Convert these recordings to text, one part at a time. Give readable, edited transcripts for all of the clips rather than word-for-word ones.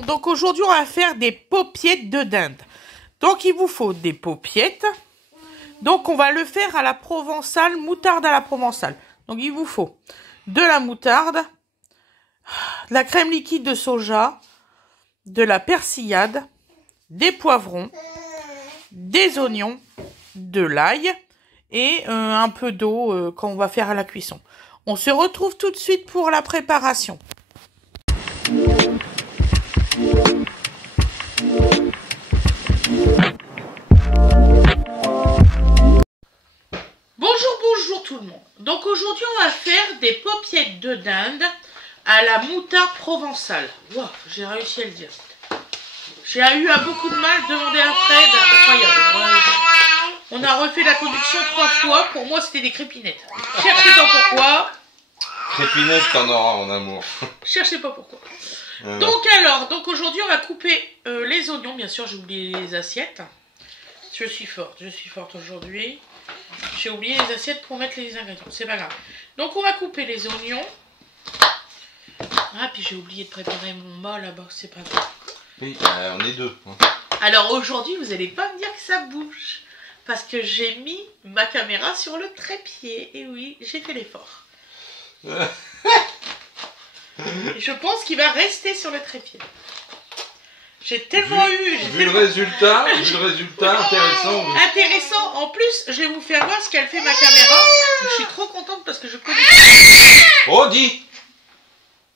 monde, donc aujourd'hui on va faire des paupiettes de dinde. Donc il vous faut des paupiettes. Donc on va le faire à la provençale, moutarde à la provençale. Donc il vous faut de la moutarde, de la crème liquide de soja, de la persillade, des poivrons, des oignons, de l'ail et un peu d'eau quand on va faire à la cuisson. On se retrouve tout de suite pour la préparation. Bonjour tout le monde. Donc aujourd'hui on va faire des paupiettes de dinde à la moutarde provençale. Wow, j'ai réussi à le dire. J'ai eu beaucoup de mal, demander à Fred. Incroyable. On a refait la production 3 fois. Pour moi c'était des crépinettes. Cherchez pas pourquoi. Crépinettes, t'en auras en amour. Cherchez pas pourquoi. Donc aujourd'hui on va couper les oignons. Bien sûr j'ai oublié les assiettes. Je suis forte aujourd'hui. J'ai oublié les assiettes pour mettre les ingrédients, c'est pas grave. Donc on va couper les oignons. Ah, puis j'ai oublié de préparer mon mât là-bas, c'est pas grave. Oui, on est deux. Alors aujourd'hui, vous allez pas me dire que ça bouge. Parce que j'ai mis ma caméra sur le trépied. Et oui, j'ai fait l'effort. Je pense qu'il va rester sur le trépied. J'ai tellement vu le résultat, intéressant. Oui. Intéressant. En plus, je vais vous faire voir ce qu'elle fait ma caméra. Je suis trop contente parce que je connais. Oh, dis.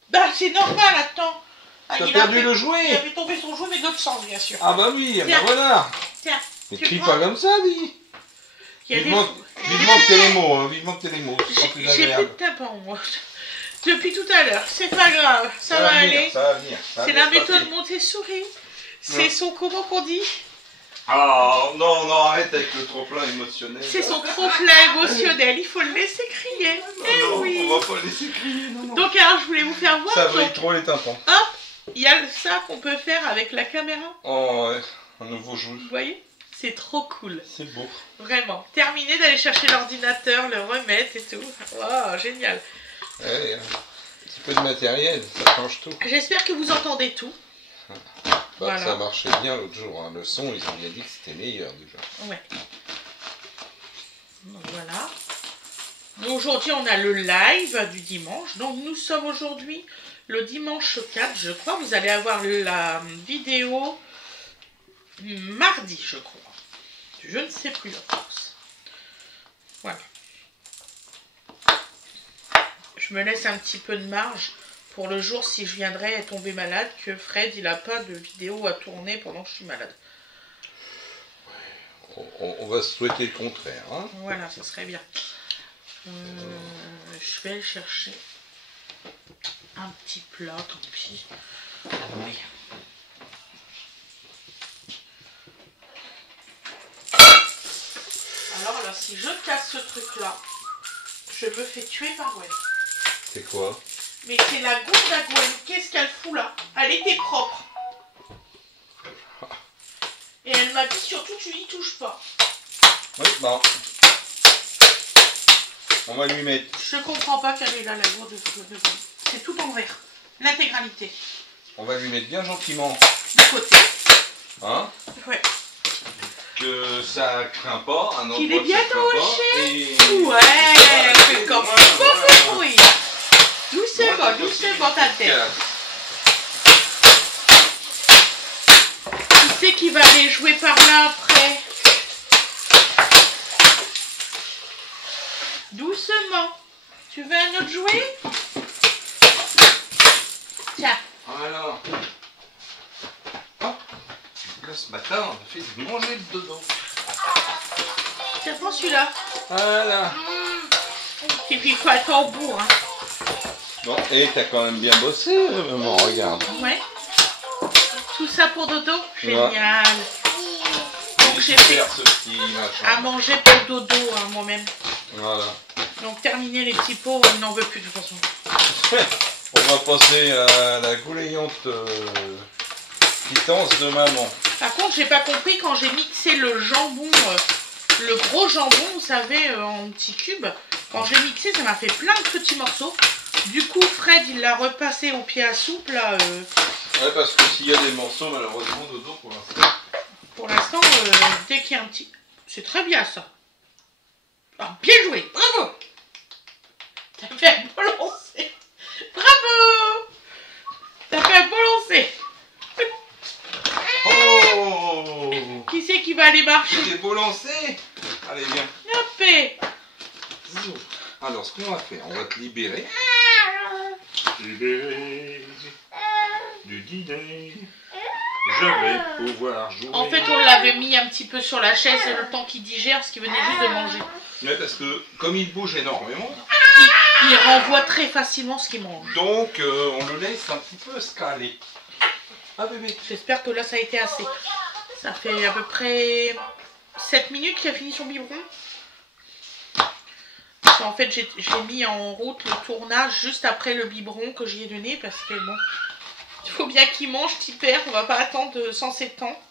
Bah, c'est normal, attends. T'as perdu le jouet. Il avait tombé son jouet, mais d'autres sens, bien sûr. Ah bah oui, bah voilà. Tiens. Mais crie pas comme ça, dis. Vivement que t'aies les mots, hein. Vivement que t'aies les mots. J'ai plus de tympan, moi. Depuis tout à l'heure, c'est pas grave, ça va aller. Ça va venir. C'est la méthode Montessori. C'est son, comment qu'on dit? Ah non, arrête avec le trop-plein émotionnel. C'est son trop-plein émotionnel, il faut le laisser crier. Non, oui. on va pas le laisser crier, non. Donc alors, je voulais vous faire voir. Ça brille trop les tympans. Hop, il y a ça qu'on peut faire avec la caméra. Oh ouais, un nouveau jeu. Vous voyez? C'est trop cool. C'est beau. Vraiment. Terminé d'aller chercher l'ordinateur, le remettre et tout. Wow, génial. Ouais, un petit peu de matériel, ça change tout. J'espère que vous entendez tout. Bah, voilà. Ça marchait bien l'autre jour, hein. Le son, ils ont bien dit que c'était meilleur déjà. Ouais. Donc voilà. Aujourd'hui, on a le live du dimanche. Donc nous sommes aujourd'hui le dimanche 4, je crois. Vous allez avoir la vidéo mardi, je crois. Je ne sais plus en France. Voilà. Je me laisse un petit peu de marge pour le jour si je viendrais tomber malade, que Fred il n'a pas de vidéo à tourner pendant que je suis malade. On va se souhaiter le contraire. Hein. Voilà, ça serait bien. Je vais aller chercher un petit plat, tant pis. Oui. Alors là, si je casse ce truc-là, je me fais tuer par Gwen. C'est quoi? Mais c'est la gourde à Gwen. Qu'est-ce qu'elle fout là? Elle était propre. Et elle m'a dit surtout tu n'y touches pas. Oui, bon. On va lui mettre. Je comprends pas qu'elle est là, la gourde de Gwen. C'est tout en vert. L'intégralité. On va lui mettre bien gentiment. Du côté. Hein? Ouais. Que ça craint pas. Qu'il est bien tranché. Et... Ouais, c'est comme ça. Pas bruit. Doucement ta tête. Qui c'est qui va aller jouer par là après? Doucement. Tu veux un autre jouet? Tiens. Voilà. Oh. Là, ce matin, on a fait manger le dodo. Tiens, prends celui-là. Voilà. Et puis quoi, tambour, hein. Bon, et t'as quand même bien bossé, maman, regarde. Ouais. Tout ça pour dodo? Génial. Donc j'ai fait à manger pour dodo, hein, moi-même. Voilà. Donc terminer les petits pots, il n'en veut plus de toute façon. On va passer à la goulayante quittance de maman. Par contre, j'ai pas compris quand j'ai mixé le jambon, le gros jambon, vous savez, en petits cubes. Quand j'ai mixé, ça m'a fait plein de petits morceaux. Du coup, Fred, il l'a repassé au pied à soupe, là, Ouais, parce que s'il y a des morceaux, malheureusement, Dodo, pour l'instant. Pour l'instant, dès qu'il y a un petit... C'est très bien, ça. Ah, bien joué, bravo. T'as fait un beau lancer. Bravo. T'as fait un beau lancer. Oh! Qui c'est qui va aller marcher? Des beaux lancers! Allez, viens. Hop. Alors, ce qu'on va faire, on va te libérer. Libéré du dîner. Je vais pouvoir jouer. En fait, on l'avait mis un petit peu sur la chaise le temps qu'il digère, parce qu'il venait juste de manger. Ouais, parce que comme il bouge énormément, Il renvoie très facilement ce qu'il mange. donc on le laisse un petit peu se caler. Ah bébé. J'espère que là, ça a été assez. Ça fait à peu près 7 minutes qu'il a fini son biberon. En fait, j'ai mis en route le tournage juste après le biberon que j'y ai donné, parce que bon, il faut bien qu'il mange, petit père, on va pas attendre 107 ans.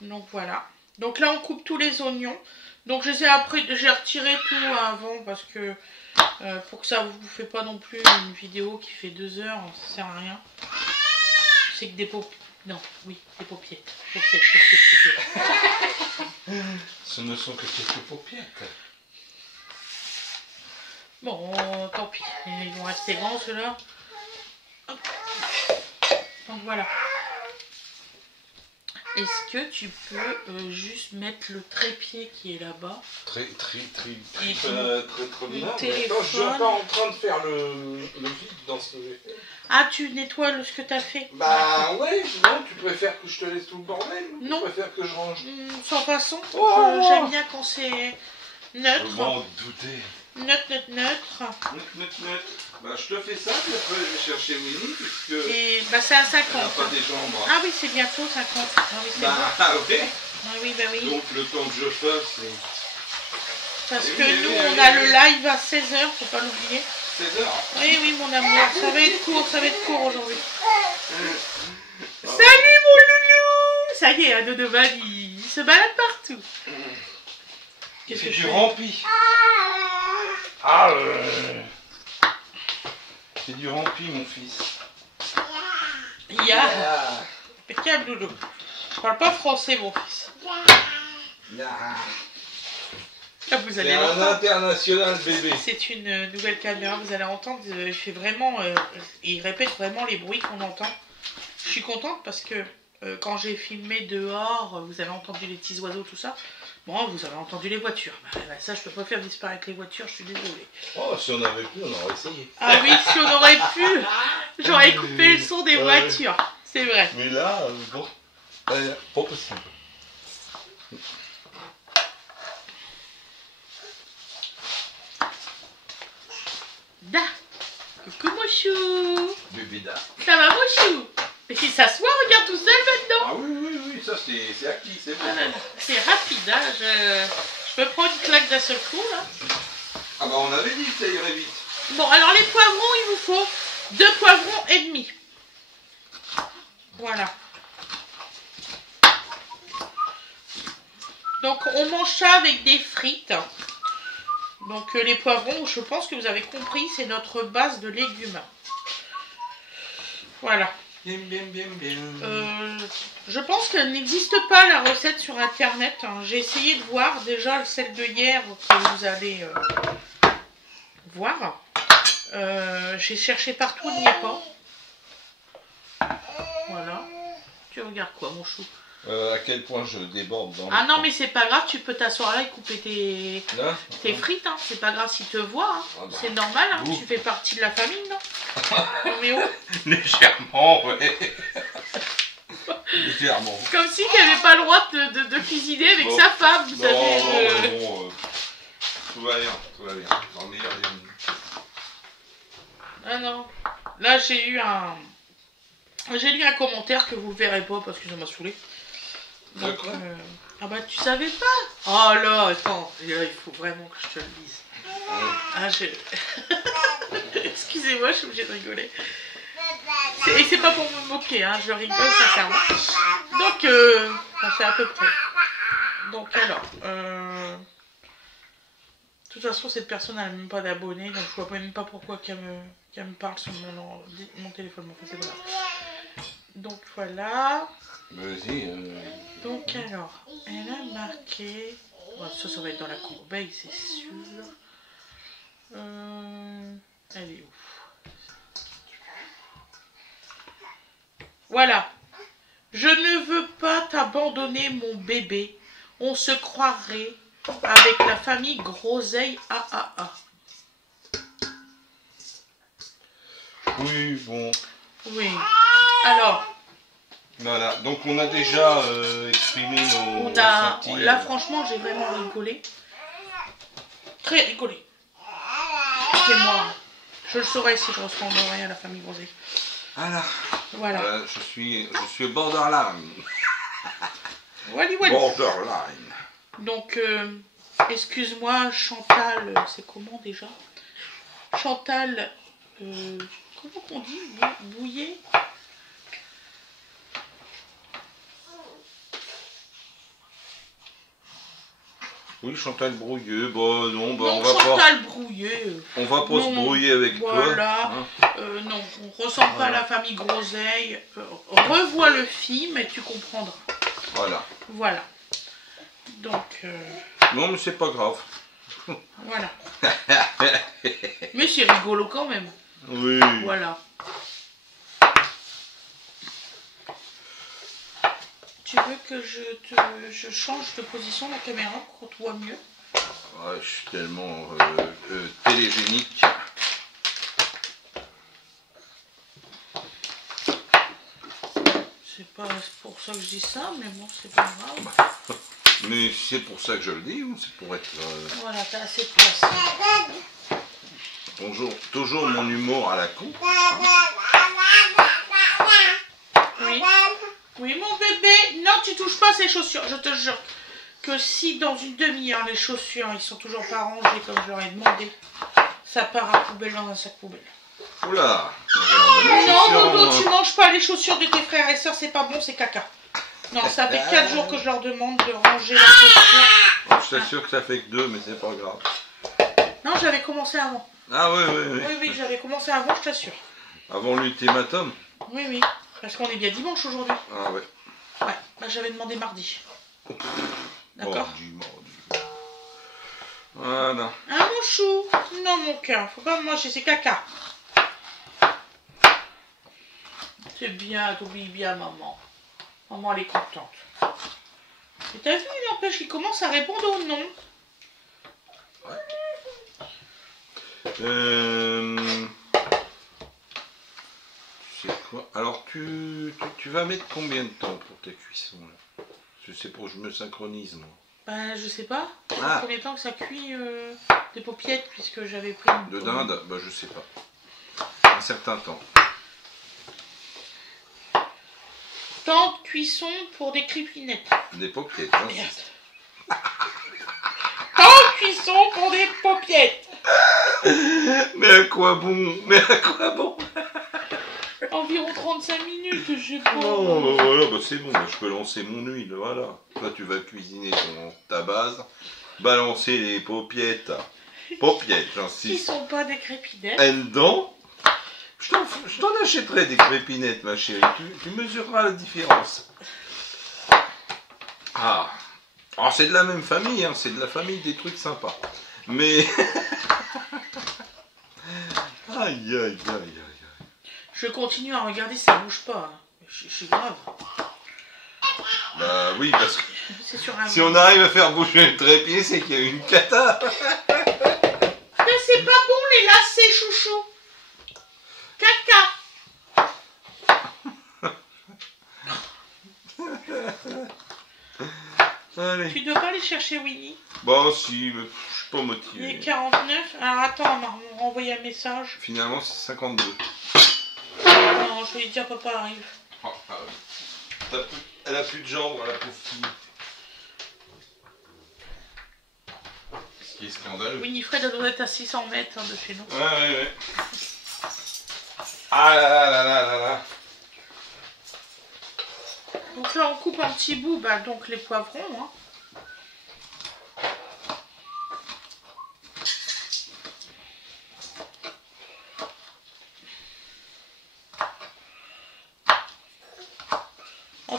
Donc voilà. Donc là, on coupe tous les oignons. Donc j'ai retiré tout avant, parce que pour que ça vous fait pas non plus une vidéo qui fait 2 heures, ça sert à rien. C'est que des paupiètes. Non, oui, des paupiettes. Paupiètes. Ce ne sont que quelques paupiètes. Bon, tant pis. Ils vont rester grands, ceux-là. Donc voilà. Est-ce que tu peux juste mettre le trépied qui est là-bas? Très bien. Téléphone. Attends, je suis pas en train de faire le vide dans ce que j'ai fait. Ah, tu nettoies ce que tu as fait? Bah ouais, non, tu préfères que je te laisse tout le bordel? Non. Tu préfères que je range? Sans façon. Oh. J'aime bien quand c'est neutre. Je m'en doutais. Neutre. Bah je te fais ça, puis après je vais chercher Winnie, puisque... Et bah c'est à 50. Elle n'a pas des jambes. Ah oui, c'est bientôt 50. Ah oui, c'est bon. Bah ok. Ah oui, bah oui. Donc le temps que je fasse, c'est... Parce que nous, on a le live à 16h, faut pas l'oublier. 16h. Oui, mon amour, ça va être court aujourd'hui. Salut mon loulou. Ça y est, Donovan, il se balade partout. Qu'est-ce que du rampi. Ah c'est du rampi, mon fils. Impeccable, loulou. Je parle pas français, mon fils. Là, vous allez c'est un international bébé. C'est une nouvelle caméra, vous allez entendre, il fait vraiment, il répète vraiment les bruits qu'on entend. Je suis contente parce que quand j'ai filmé dehors, vous avez entendu les petits oiseaux, tout ça. Bon, vous avez entendu les voitures. Bah, ça, je peux pas faire disparaître les voitures, je suis désolée. Oh, si on avait pu, on aurait essayé. Ah oui, si on aurait pu, j'aurais coupé le son des voitures. C'est vrai. Mais là, bon, pas possible. Da, coucou mon chou. Bébé da. Ça va mon chou? Mais il s'assoit, regarde tout seul maintenant. Ah oui, ça c'est acquis, c'est bon. C'est rapide, hein. Je peux prendre une claque d'un seul coup là. Ah bah on avait dit que ça irait vite. Bon, alors les poivrons, il vous faut 2 poivrons et demi. Voilà. Donc on mange ça avec des frites. Donc les poivrons, je pense que vous avez compris, c'est notre base de légumes. Voilà. Bien. Je pense qu'elle n'existe pas la recette sur internet. Hein. J'ai essayé de voir déjà celle de hier que vous allez voir. J'ai cherché partout, il n'y est pas. Voilà. Tu regardes quoi, mon chou? À quel point je déborde dans Ah non, mais c'est pas grave, tu peux t'asseoir là et couper tes frites. Hein. C'est pas grave s'il te voit. Hein. Ah bah. C'est normal, hein. Tu fais partie de la famille, non? Non, mais oh. Légèrement, ouais. Légèrement. Comme si tu n'avais pas le droit de cuisiner avec sa femme, vous savez. Tout va bien. Dans le meilleur des mondes. Ah non. Là, j'ai lu un commentaire que vous verrez pas parce que ça m'a saoulé. Donc, ah bah tu savais pas? Oh là, attends, là, il faut vraiment que je te le dise. Ah, excusez-moi, je suis obligée de rigoler. Et c'est pas pour me moquer, hein, je rigole sincèrement. Donc, ça fait à peu près. Donc alors, toute façon, cette personne n'a même pas d'abonnés, donc je vois même pas pourquoi qu'elle me parle sur mon téléphone. Enfin, c'est voilà. Donc voilà. Vas-y. Donc alors, elle a marqué... Bon, ça va être dans la corbeille, c'est sûr. Elle est où? Voilà. Je ne veux pas t'abandonner, mon bébé. On se croirait avec la famille Groseille AAA. Oui, bon. Oui. Alors... Voilà, donc on a déjà exprimé nos ressentis. Là, franchement, j'ai vraiment rigolé. Très rigolé. C'est moi. Je le saurais si je ressemblerais à la famille Groseille. Voilà. Je suis borderline. Voilà. Borderline. Donc, excuse-moi, Chantal, c'est comment déjà? Chantal, comment qu'on dit? Bouillet? Oui, Chantal Brouilleux. Bon, non, bah, on va Chantal Brouilleux. On va pas se brouiller avec toi. Voilà. Hein. Non, on ressemble pas à la famille Groseille. Revois le film et tu comprendras. Voilà. Voilà. Donc. Non, mais c'est pas grave. Voilà. Mais c'est rigolo quand même. Oui. Voilà. Tu veux que je change de position la caméra pour qu'on te voit mieux? Ouais, je suis tellement télégénique. C'est pas pour ça que je dis ça, mais bon, c'est pas grave. Mais c'est pour ça que je le dis, ou c'est pour être... Voilà, t'as assez de place. Toujours mon humour à la con. Oui. Oui, mon bébé. Non, tu touches pas ces chaussures. Je te jure que si dans une demi-heure, les chaussures, ils sont toujours pas rangés comme je leur ai demandé, ça part à poubelle dans un sac poubelle. Oula. Non, tu manges pas les chaussures de tes frères et sœurs, c'est pas bon, c'est caca. Non, ça fait 4 jours que je leur demande de ranger la chaussure. Je t'assure que ça fait que 2, mais c'est pas grave. Non, j'avais commencé avant. Ah oui. Oui, j'avais commencé avant, je t'assure. Avant l'ultimatum? Oui, parce qu'on est bien dimanche aujourd'hui. Ah ouais. Ouais, bah j'avais demandé mardi. D'accord. Mardi. Voilà. Hein, mon chou? Non, mon cœur, faut pas me manger, c'est caca. C'est bien, t'oublies bien, maman. Maman, elle est contente. Et t'as vu, il n'empêche, il commence à répondre au nom. Tu sais quoi? Alors, tu vas mettre combien de temps pour tes cuissons, là? Je sais pas, je me synchronise, moi. Ben, je sais pas. Combien de temps que ça cuit des paupiettes, puisque j'avais pris une... De dinde? Ben, je sais pas. Un certain temps. Temps de cuisson pour des crépinettes. Des paupiettes, hein. Merde. Temps de cuisson pour des paupiettes. Mais à quoi bon? Environ 35 minutes, je sais pas. Oh, bah voilà, bah c'est bon, bah, je peux lancer mon huile, voilà. Toi, tu vas cuisiner ta base, balancer les paupiettes. Paupiettes, j'insiste. Ils sont pas des crépinettes. Et dedans, je t'en achèterai des crépinettes, ma chérie. Tu mesureras la différence. Ah, alors c'est de la même famille, hein, c'est de la famille des trucs sympas. Mais... aïe. Je continue à regarder, ça bouge pas. C'est grave. Bah oui, parce que c'est sur un si on arrive à faire bouger le trépied, c'est qu'il y a eu une cata. Mais c'est pas bon les lacets, chouchou. Caca. Allez. Tu dois pas aller chercher Winnie? Bah si, mais je suis pas motivé. Il est 49. Alors attends, on m'a renvoyé un message. Finalement, c'est 52. Non, je vais lui dire papa arrive. Oh, elle a plus de jambes, la pauvre fille. Ce qui est scandaleux. Winifred doit être à 600 mètres de chez nous. Ouais. Ah là. Donc là, on coupe un petit bout, donc les poivrons. Hein.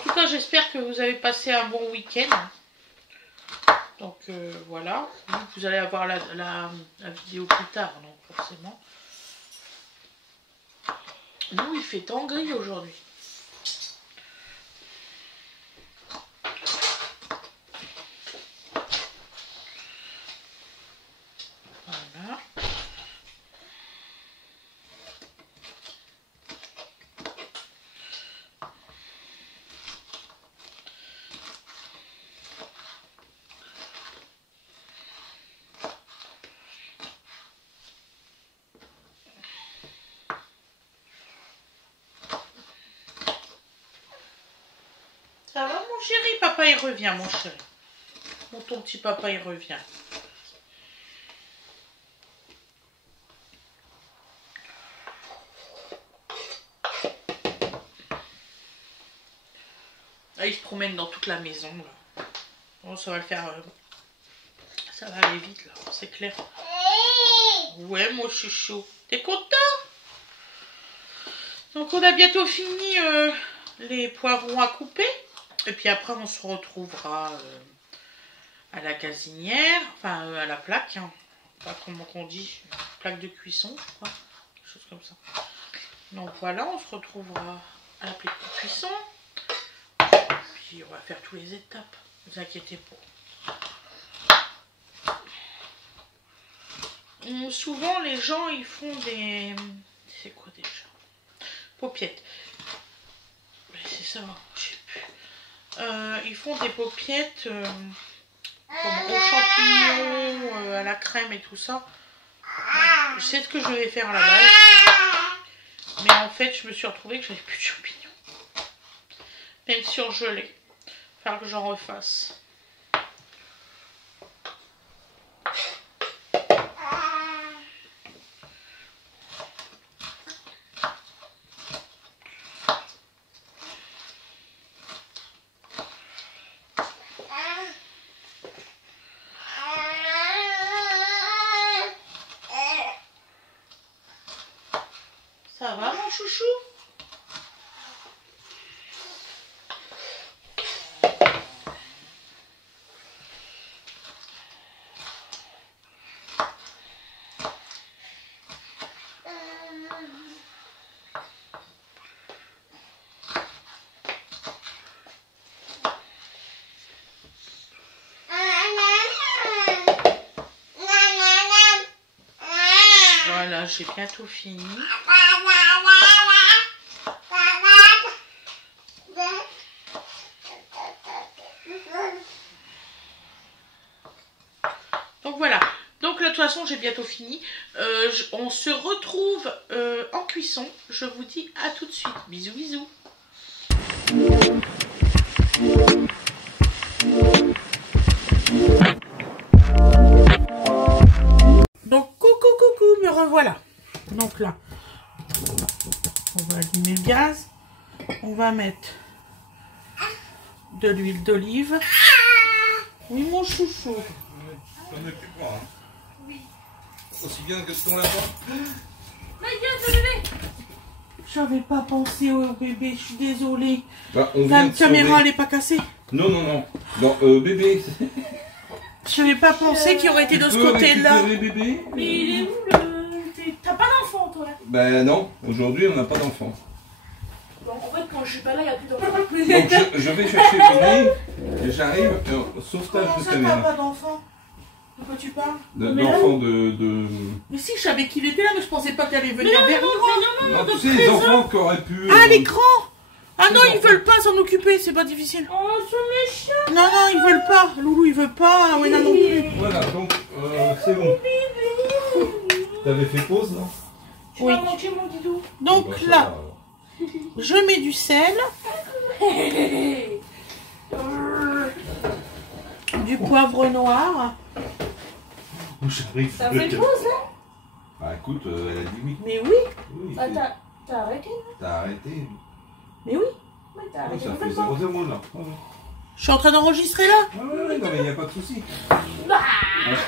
tout cas, j'espère que vous avez passé un bon week-end. Donc voilà, vous allez avoir la vidéo plus tard, donc forcément. Nous, il fait tant gris aujourd'hui. Voilà. Ça va mon chéri? Papa il revient mon chéri. Ton petit papa il revient. Là, il se promène dans toute la maison là. Bon, ça va le faire. Ça va aller vite là, c'est clair. Ouais mon chouchou. T'es content? Donc on a bientôt fini les poivrons à couper. Et puis après, on se retrouvera à la gazinière, enfin à la plaque, hein. Pas comment on dit, plaque de cuisson, je crois, quelque chose comme ça. Donc voilà, on se retrouvera à la plaque de cuisson. Puis on va faire toutes les étapes, ne vous inquiétez pas. Souvent, les gens, ils font des... C'est quoi déjà? Paupiètes. C'est ça, je sais plus. Ils font des paupiètes aux champignons, à la crème et tout ça. Je sais ce que je vais faire à la base. Mais en fait, je me suis retrouvée que j'avais plus de champignons. Même surgelés. Il va falloir que j'en refasse. Ça va mon chouchou? Voilà, j'ai bientôt fini. Donc voilà, donc là, de toute façon j'ai bientôt fini. On se retrouve en cuisson. Je vous dis à tout de suite. Bisous bisous. Donc coucou, me revoilà. Donc là, on va allumer le gaz. On va mettre de l'huile d'olive. Oui mon chouchou. T'en occupes pas, hein? Oui. Aussi bien que ton lapin? J'avais pas pensé au bébé, je suis désolée. Bah, on La vient de caméra sauver. elle est pas cassée. Non, bébé. Je n'avais pas pensé qu'il aurait été de ce côté-là. Bébé. Mais il est où le... T'as pas d'enfant toi? Ben non, aujourd'hui on n'a pas d'enfant. Bon, en fait quand je suis pas là, il n'y a plus d'enfant. Donc je vais chercher Billy et j'arrive sauvetage Comment de ça t'as caméra. pas d'enfant? De quoi tu parles? D'enfant de... Mais si, je savais qu'il était là, mais je pensais pas qu'il allait venir vers nous. Non, tu sais, les enfants qui auraient pu... Ah, l'écran! Ah non, ils veulent pas s'en occuper, c'est pas difficile. Oh, c'est méchant. Non, ils veulent pas. Loulou, il veut pas. Ouais, non plus. Voilà, donc c'est bon. T'avais fait pause là? Tu Oui. vas manger mon didou. Donc Bah, ça là, va, je mets du sel, du poivre noir. Oh, j'arrive. Ça fait pause là? Bah écoute, elle a dit oui. Mais oui, Oui, Bah t'as arrêté là? t'as arrêté. mais oui. Ouais, t'as Oh, arrêté ça fait complètement. 0-0 là. Ouais, Je suis en train d'enregistrer là. ouais, non mais il n'y a pas de souci. Bah,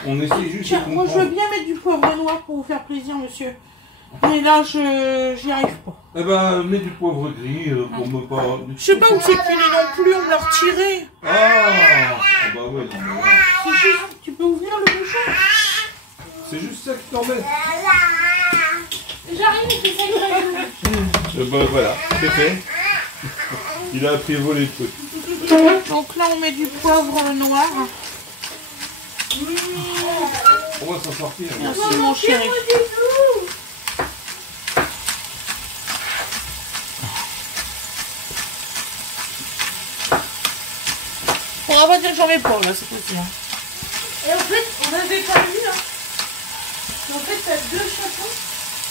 On essaie juste Tiens, de moi je veux comprendre. bien mettre du poivre noir pour vous faire plaisir, monsieur. Mais là, j'y arrive pas. Eh ben, mets du poivre gris pour me pas... Je sais pas où c'est qu'il est non plus, on me l'a retiré. Ah bah ouais, non, mais là, C'est juste, tu peux ouvrir le bouchon? c'est juste ça qui t'embête. J'arrive, c'est ça que Eh ben voilà, c'est fait. Il a appris à voler le truc. Donc là, on met du poivre noir. On va s'en sortir. Merci, mon chéri. On va pas dire que j'en mets pas, là, c'est possible. Et en fait, on n'avait pas vu, hein. En fait, t'as deux chatons.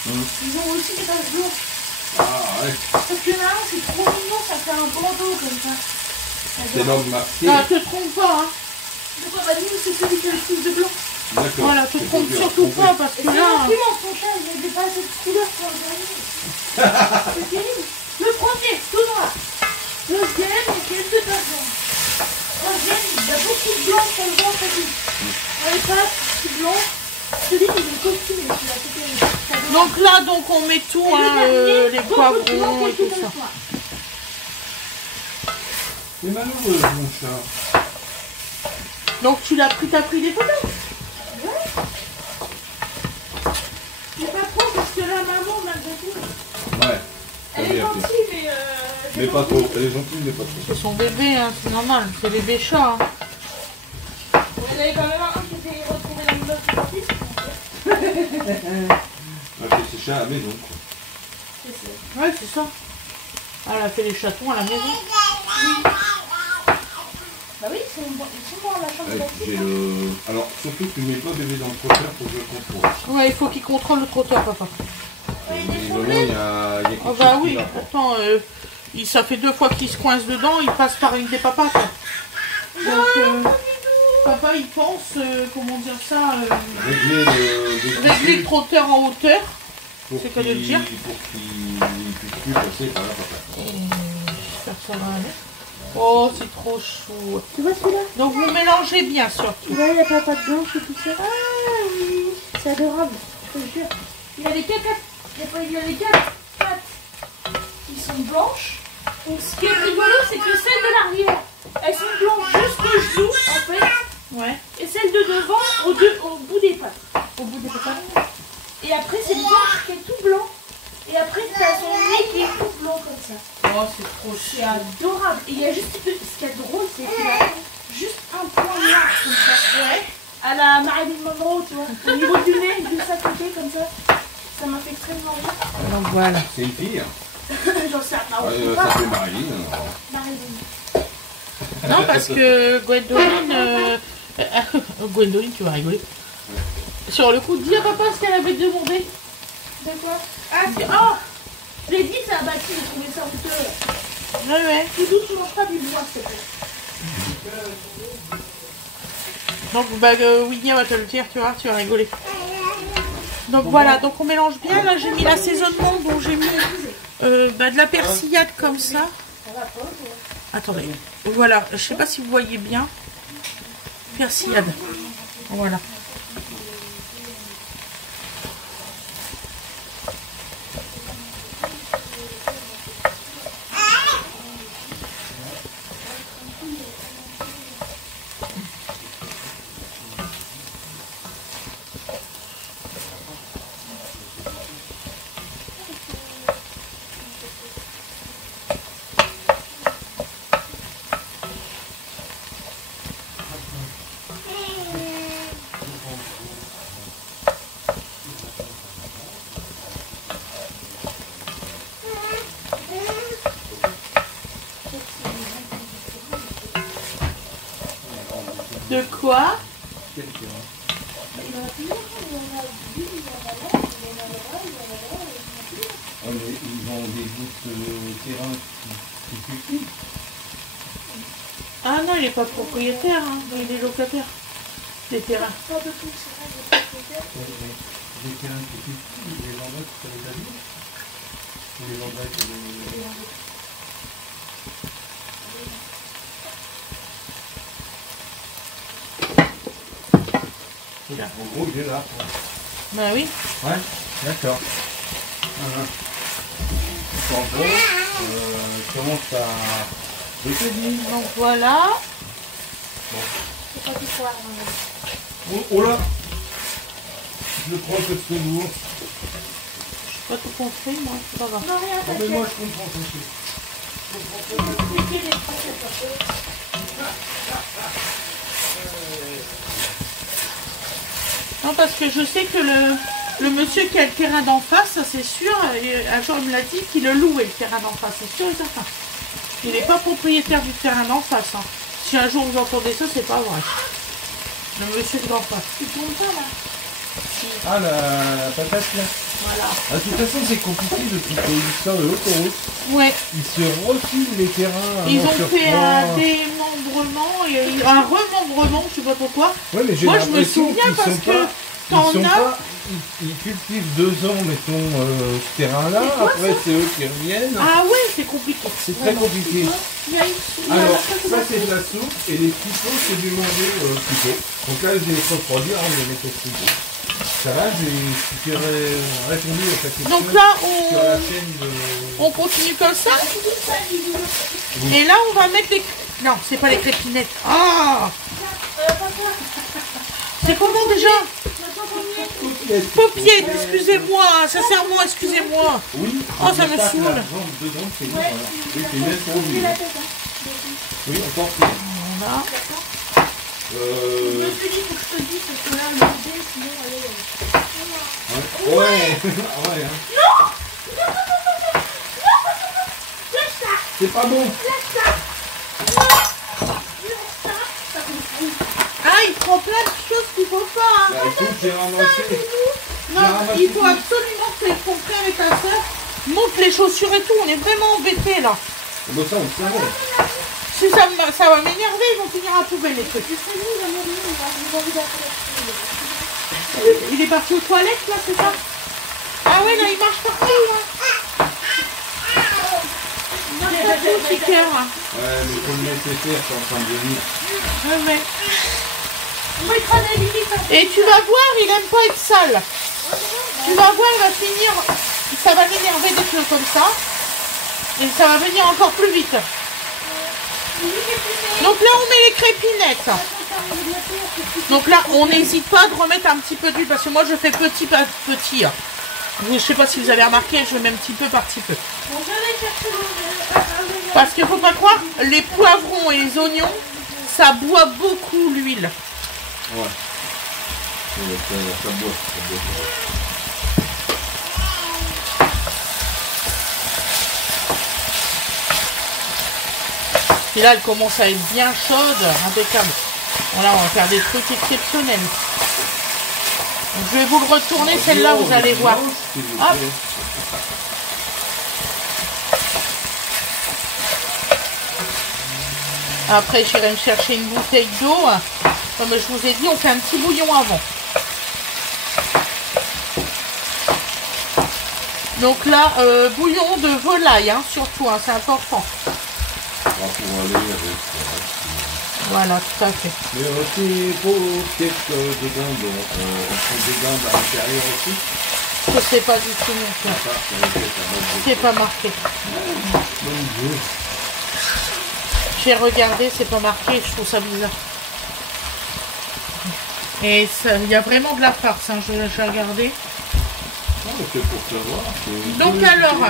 Ils ont aussi des taches blanches. Ah ouais, Parce que là, c'est trop mignon, ça fait un bandeau comme ça. c'est l'homme marqué. Ah, te trompe pas, hein. Donc, bah, nous, c'est celui qui a le plus de blanc. D'accord. Voilà, te C'est trompe pas dur, surtout trompé. pas, parce Et que c'est là... imprimant, ton chat, il avait pas cette couleur pour le dernier. C'est terrible. Le premier, tout noir. Le deuxième, il y a quelques taches blanches. Le troisième, il y a beaucoup de blanc sur le ventre aussi. Les pattes, c'est blanc. Celui qui est costumé, celui-là, c'est terrible. Donc là, donc on met tout, Et le hein, dernier, les beaucoup de blanc, poivrons et quelques tout ça. taches noires. C'est malheureux, mon chat. Donc tu l'as pris, t'as pris des photos? Mais pas trop, parce que la maman, malgré tout, Ouais, t'as elle est bien fait. gentille, mais Mais pas trop, elle est gentille, mais pas trop. C'est son bébé, hein, c'est normal, c'est bébé chat. Hein. il y en avait quand même un qui était retrouvé dans le bloc du dentiste. Elle fait ses chats à la maison, quoi. Ouais, c'est ça. Elle a fait les chatons à la maison. Bah oui, ils sont morts à la chambre Ouais, de j'ai dentiste. le... Alors, surtout, tu mets pas bébé dans le trotteur pour que je le contrôle. Ouais, il faut qu'il contrôle le trotteur, papa. Visiblement, il y a quelque Ah chose bah qui oui, va pas. attends, ça fait 2 fois qu'il se coince dedans, il passe par une des papates. Donc, papa, il pense, comment dire ça, régler le trotteur en hauteur. c'est qu'à le dire. Pour qu'il puisse plus passer par la patate. J'espère que ça va aller. Oh, c'est trop chou. Tu vois celui-là? Donc vous mélangez bien surtout. Tu vois, il y a la pâte blanche et tout ça. Ah oui, c'est adorable, je te jure. Il y a les quatre pattes qui sont blanches. Donc ce qui est rigolo, c'est que celles de l'arrière, elles sont blanches jusqu'au genou en fait. Ouais. Et celles de devant au bout des pattes. Au bout des papates. Et après, c'est le ventre qui est tout blanc. Et après, t'as son nez qui est tout blanc comme ça. Oh, c'est trop C'est adorable. Et il y a juste, ce qui est drôle, c'est qu'il a juste un point noir comme ça. Ouais. À la Marilyn Monroe, tu vois. Au niveau du nez, juste à côté comme ça. Ça m'a fait extrêmement rire. Donc voilà. C'est une fille. J'en sais rien. Ouais, ça s'appelle Marilyn. Marilyn. Non, parce que Gwendoline... Gwendoline, tu vas rigoler. Sur le coup, dis à papa ce qu'elle avait demandé. De quoi? Ah, c'est... Oh, je l'ai dit, ça a battu, j'ai trouvé ça honteux. Ouais, ouais. Doudou, tu manges pas du bois, s'il te plaît. Donc, bah, William va te le dire, tu vois, tu vas rigoler. Donc voilà, donc on mélange bien. Là, j'ai mis l'assaisonnement, donc j'ai mis de la persillade comme ça. Attendez, voilà, je sais pas si vous voyez bien. Persillade, voilà. De quoi? Ils ont des bouts de terrain qui suffisent. Ah non, il n'est pas propriétaire, hein. Il est locataire des terrains. Des terrains qui suffisent, les endroits qui sont établis. Ou les endroits qui sont... En gros, il est là. Bah oui. Ouais, d'accord. En gros, commence à... Je te dis. Donc voilà. C'est pas du poire. Oh là. Je crois que c'est lourd. Je peux pas tout compris, moi, c'est pas grave. Non, rien, Oh, mais moi je comprends ton truc. Non, parce que je sais que le monsieur qui a le terrain d'en face, ça c'est sûr, et un jour il me l'a dit qu'il le louait le terrain d'en face, c'est sûr et certain. Il n'est pas propriétaire du terrain d'en face. Hein. Si un jour vous entendez ça, c'est pas vrai. Le monsieur qui est d'en face. Tu tombes pas là. Ah, la patate là. Voilà. Ah, de toute façon, c'est compliqué depuis l'histoire de l'autoroute. Ouais. Ils se refilent les terrains. Ils un ont sur fait trois. un démembrement et un remembrement, je sais pas pourquoi. Ouais, mais j'ai Moi je me l'impression souviens qu'ils parce sont que pas- t'en ils sont as. pas- ils cultivent 2 ans, mettons, ce terrain-là. C'est quoi, Après, ça c'est eux qui reviennent. Ah ouais, c'est compliqué. C'est très compliqué. Il y a une... Alors, ça c'est de la soupe et les petits pots c'est du manger plutôt. Donc là, je vais les refroidir, on les met au frigo. Ça va, j'ai répondu à ta question. Donc là, sur la chaîne de... on continue comme ça. Et là, on va mettre les... Non, c'est pas les crépinettes. Ah, c'est comment déjà? Paupiette, excusez-moi, sincèrement, excusez-moi. Oui. Oh, ça me pas que saoule. la viande dedans, c'est bon, voilà. Et c'est même pour lui. Oui, encore plus. Voilà. Je me suis dit, faut que je te dise, parce que là, le bébé, sinon, allez. Ouais. Ouais. Hein. C'est pas bon. Ah, il prend plein de choses qu'il faut pas. Hein. Bah, écoute, j'ai ramassé. Non, il faut absolument que ton frère et ta soeur montent les chaussures et tout. On est vraiment embêtés là. Bon, ça, on le savait. Si ça va m'énerver, ils vont finir à poubelle les trucs. Il est parti aux toilettes là, c'est ça? Ah ouais, là il marche partout là. Il marche partout, Chicker. Ouais, mais pour le nécessaire, c'est en train de venir. Ouais, mais... On va être à la limite. Et tu vas voir, il aime pas être sale. Tu vas voir, il va finir... Ça va l'énerver des choses comme ça. Et ça va venir encore plus vite. Donc là, on met les crépinettes. Donc là, on n'hésite pas de remettre un petit peu d'huile parce que moi, je fais petit à petit. Je ne sais pas si vous avez remarqué, je mets un petit peu par petit peu. Bon, je vais chercher le... Parce qu'il ne faut pas croire, les poivrons et les oignons, ça boit beaucoup l'huile. Ouais. Ça boit. Et là, elle commence à être bien chaude, impeccable. Voilà, on va faire des trucs exceptionnels. Donc, je vais vous le retourner, celle-là, vous allez voir. Hop. Après, j'irai me chercher une bouteille d'eau. Comme je vous ai dit, on fait un petit bouillon avant. Donc là, bouillon de volaille, hein, surtout, hein, c'est important. Pour aller avec... Voilà, tout à fait. Mais aussi, pour peut-être des dindes, on prend des dindes à l'intérieur aussi. Je sais pas du tout non plus. C'est pas marqué. Mon Dieu. J'ai regardé, c'est pas marqué, je trouve ça bizarre. Et il y a vraiment de la farce, hein, j'ai regardé. Non, mais c'est pour savoir. Donc alors,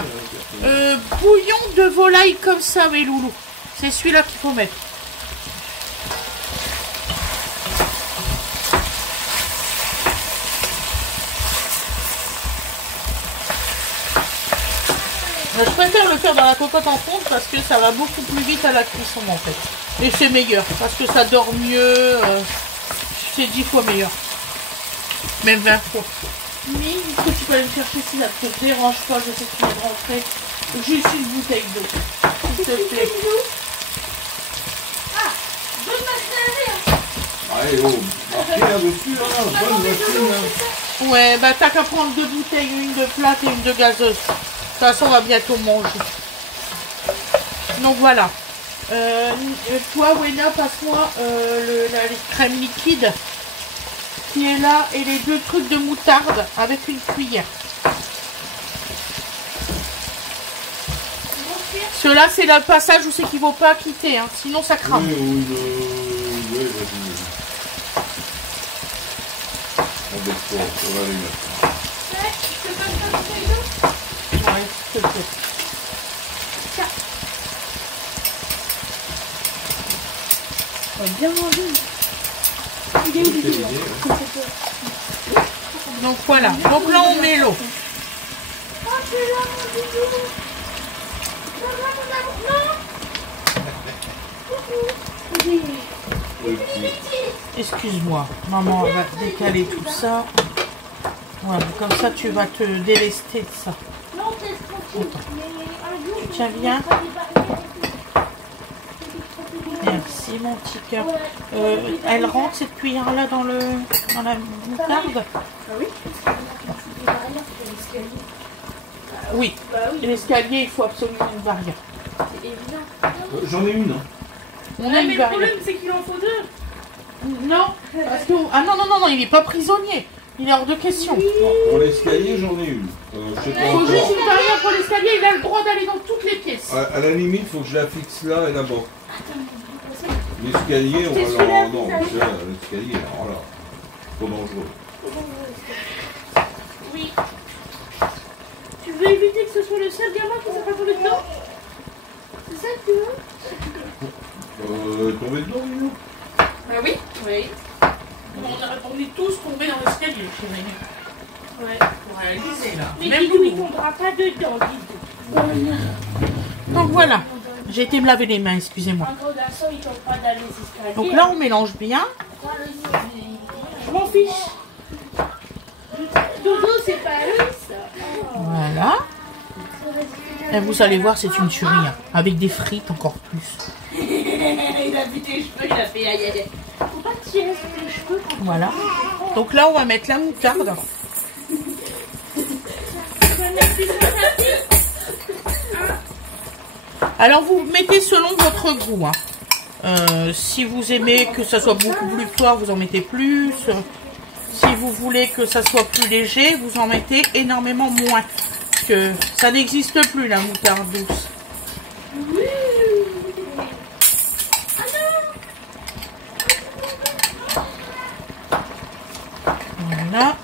bouillon de volaille comme ça, mes loulous. C'est celui-là qu'il faut mettre. Je préfère le faire dans la cocotte en fonte parce que ça va beaucoup plus vite à la cuisson en fait. Et c'est meilleur parce que ça dort mieux. C'est 10 fois meilleur. Même 20 fois. Mais est-ce que tu peux aller me chercher si ça te dérange pas? Je sais que tu viens de rentrer. Juste une bouteille d'eau. S'il te plaît. Ah, bonne machine à laver. Allez, oh, marquez là-dessus, hein, bonne machine. Hein. Ouais, bah t'as qu'à prendre 2 bouteilles, une de plate et une de gazeuse. De toute façon, on va bientôt manger. Donc voilà. Toi, Wena, passe-moi la crème liquide qui est là et les 2 trucs de moutarde avec une cuillère. là, c'est le passage où c'est qu'il ne faut pas quitter, hein, sinon ça crame. Oui, vas-y. On va les mettre. Je peux pas faire un caillou? Ouais, s'il te plaît. On va bien manger. Il est où le bidon? Donc voilà, donc là on met l'eau. Oh, c'est là mon bidon. Non. Excuse-moi, maman va décaler tout ça. Voilà, comme ça tu vas te délester de ça. Non, c'est tranquille. Mais un jour, Tu tiens bien? Merci mon petit cœur. Elle rentre cette cuillère là dans la moutarde? Ah oui. Oui. L'escalier, il faut absolument une barrière. C'est évident. J'en ai une. Hein. On a Mais une le barrière. problème, c'est qu'il en faut deux. Non, parce que non, il n'est pas prisonnier. Il est hors de question. Non, pour l'escalier, j'en ai une. Je sais pas Il faut juste encore. une barrière pour l'escalier. Il a le droit d'aller dans toutes les pièces. À la limite, il faut que je la fixe là et là-bas. L'escalier, on C'est va celui-là, non, vous avez- l'escalier, alors là, trop dangereux. Oui. Tu veux éviter que ce soit le seul gamin qui s'est pas tombé dedans? C'est ça que tu veux? Tomber dedans, lui, non? Ah oui. Oui. On est tous tombés dans l'escalier, chérie. Ouais. Pour réaliser là. Mais Même Didou, il Loulou. tombera pas dedans, Didou. Donc voilà. J'ai été me laver les mains, excusez-moi. Un gros garçon, il tombe pas dans les escaliers. Donc là, on mélange bien. Je m'en fiche. Dodo, c'est pas lui, ça. Voilà. Et vous allez voir, c'est une tuerie. Hein. Avec des frites encore plus. Il a vu tes cheveux, il a fait aïe aïe aïe. Faut pas tirer sur les cheveux quand Voilà. Donc là, on va mettre la moutarde. tu vas mettre plus sur ta fille. Alors, vous mettez selon votre goût. Hein. Si vous aimez que ça soit beaucoup plus fort, vous en mettez plus. Si vous voulez que ça soit plus léger, vous en mettez énormément moins. Parce que ça n'existe plus, la moutarde douce. Voilà.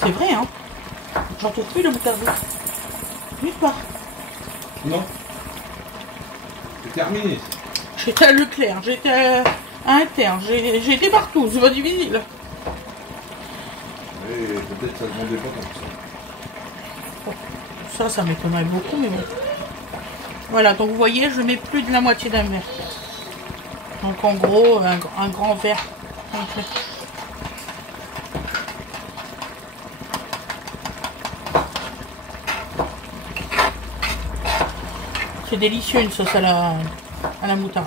C'est vrai, hein. J'en trouve plus de moutarde douce. Nulle part. Non. C'est terminé. J'étais à Leclerc, j'étais à Inter, j'ai été partout, je vois du vinyle. Et peut-être ça ne demandait pas tant que ça. Ça m'étonnerait beaucoup, mais bon. Voilà, donc vous voyez, je mets plus de la moitié d'un verre. Donc en gros, un grand verre complet. C'est délicieux une sauce à la moutarde.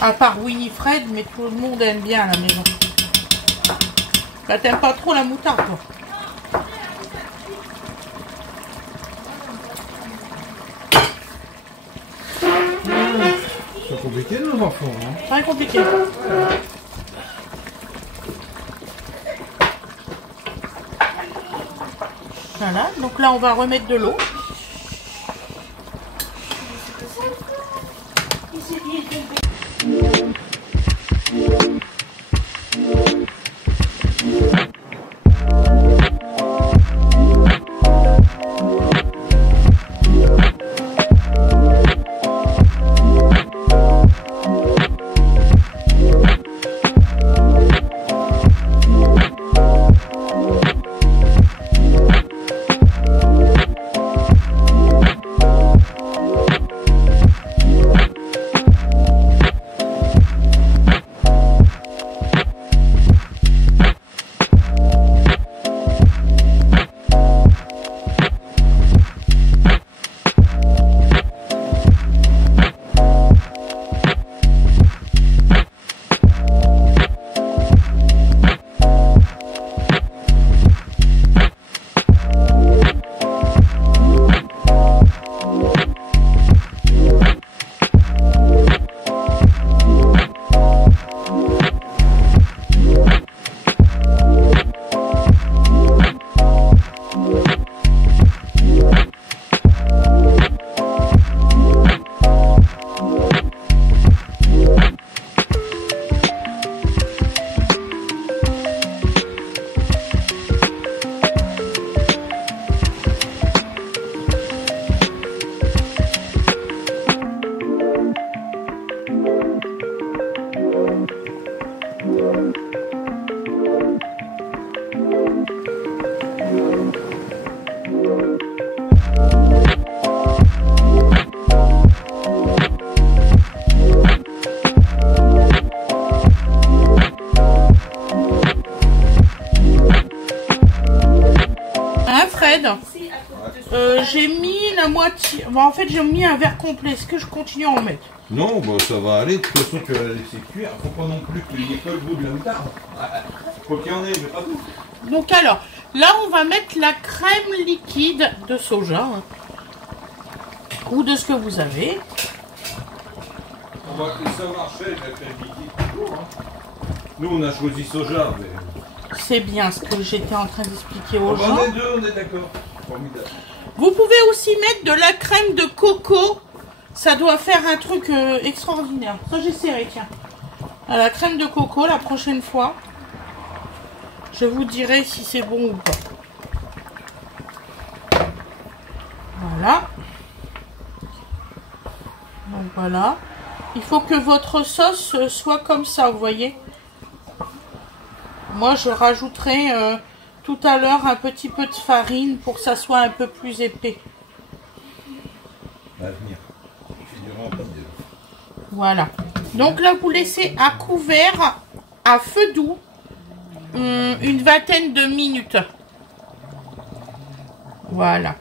À part Winifred, mais tout le monde aime bien à la maison. Bah, t'aimes pas trop la moutarde, toi? C'est compliqué, nos enfants. Hein. Très compliqué. Voilà, donc là on va remettre de l'eau. Il s'est dit, il est tombé. tiède. J'ai mis la moitié. Bon, en fait, j'ai mis un verre complet. Est-ce que je continue à en mettre? Non, bah, ça va aller. De toute façon, tu vas la laisser cuire. Faut pas non plus que tu y colle le goût de la moutarde. Faut qu'il y en ait, mais pas tout. Donc alors, là, on va mettre la crème liquide de soja. Hein, ou de ce que vous avez. Ça marchait avec la crème liquide toujours. Hein. Nous, on a choisi soja, mais... C'est bien ce que j'étais en train d'expliquer aux gens. On est deux, on est d'accord. Formidable. Vous pouvez aussi mettre de la crème de coco. Ça doit faire un truc extraordinaire. Ça, j'essaierai, tiens. À la crème de coco, la prochaine fois. Je vous dirai si c'est bon ou pas. Voilà. Donc voilà. Il faut que votre sauce soit comme ça, vous voyez. Moi, je rajouterai tout à l'heure un petit peu de farine pour que ça soit un peu plus épais. L'avenir. Voilà. Donc là, vous laissez à couvert, à feu doux, une vingtaine de minutes. Voilà.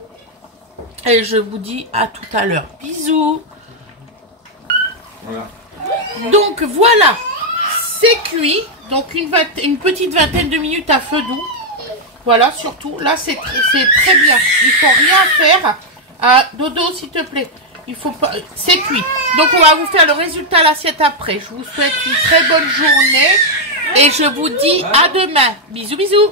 Et je vous dis à tout à l'heure. Bisous. Voilà. Donc voilà. C'est cuit. Donc une petite vingtaine de minutes à feu doux. Voilà, surtout. Là, c'est très bien. Il faut rien faire. Ah, Dodo, s'il te plaît. Il faut pas. C'est cuit. Donc on va vous faire le résultat à l'assiette après. Je vous souhaite une très bonne journée. Et je vous dis à demain. Bisous, bisous.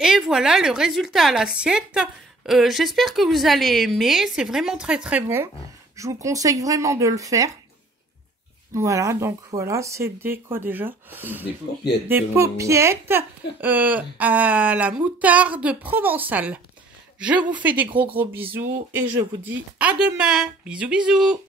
Et voilà le résultat à l'assiette. J'espère que vous allez aimer. C'est vraiment très très bon. Je vous conseille vraiment de le faire. Voilà, donc voilà, c'est des quoi déjà? Des paupiettes. Des paupiettes à la moutarde provençale. Je vous fais des gros bisous et je vous dis à demain. Bisous bisous.